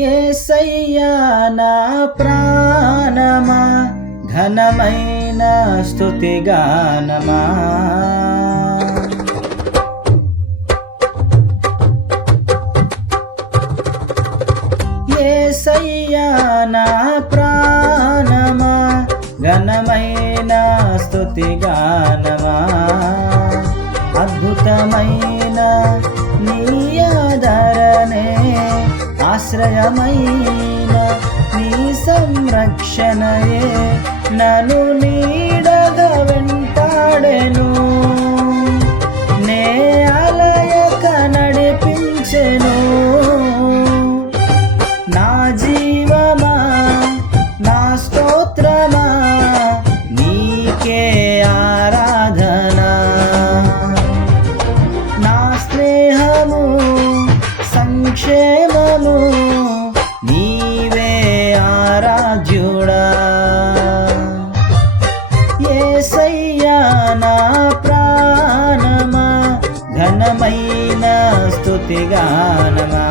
యేసయ్యా నా ప్రాణమా ఘనమైన స్తుతిగానమా. యేసయ్యా నా ప్రాణమా ఘనమైన స్తుతిగానమా. అద్భుతమైన నీ ఆదరణే ఆశ్రయమైన నీ సంరక్షణయే నన్ను నీడగా వెంటాడెను. నే అలయక నడిపించెను. నా జీవమా నా స్తోత్రమా నీకే ఆరాధన. నా స్నేహము సంక్షేమము నీవే ఆరాధ్యుడా. యేసయ్యా నా ప్రాణమా ఘనమైన స్తుతిగానమా.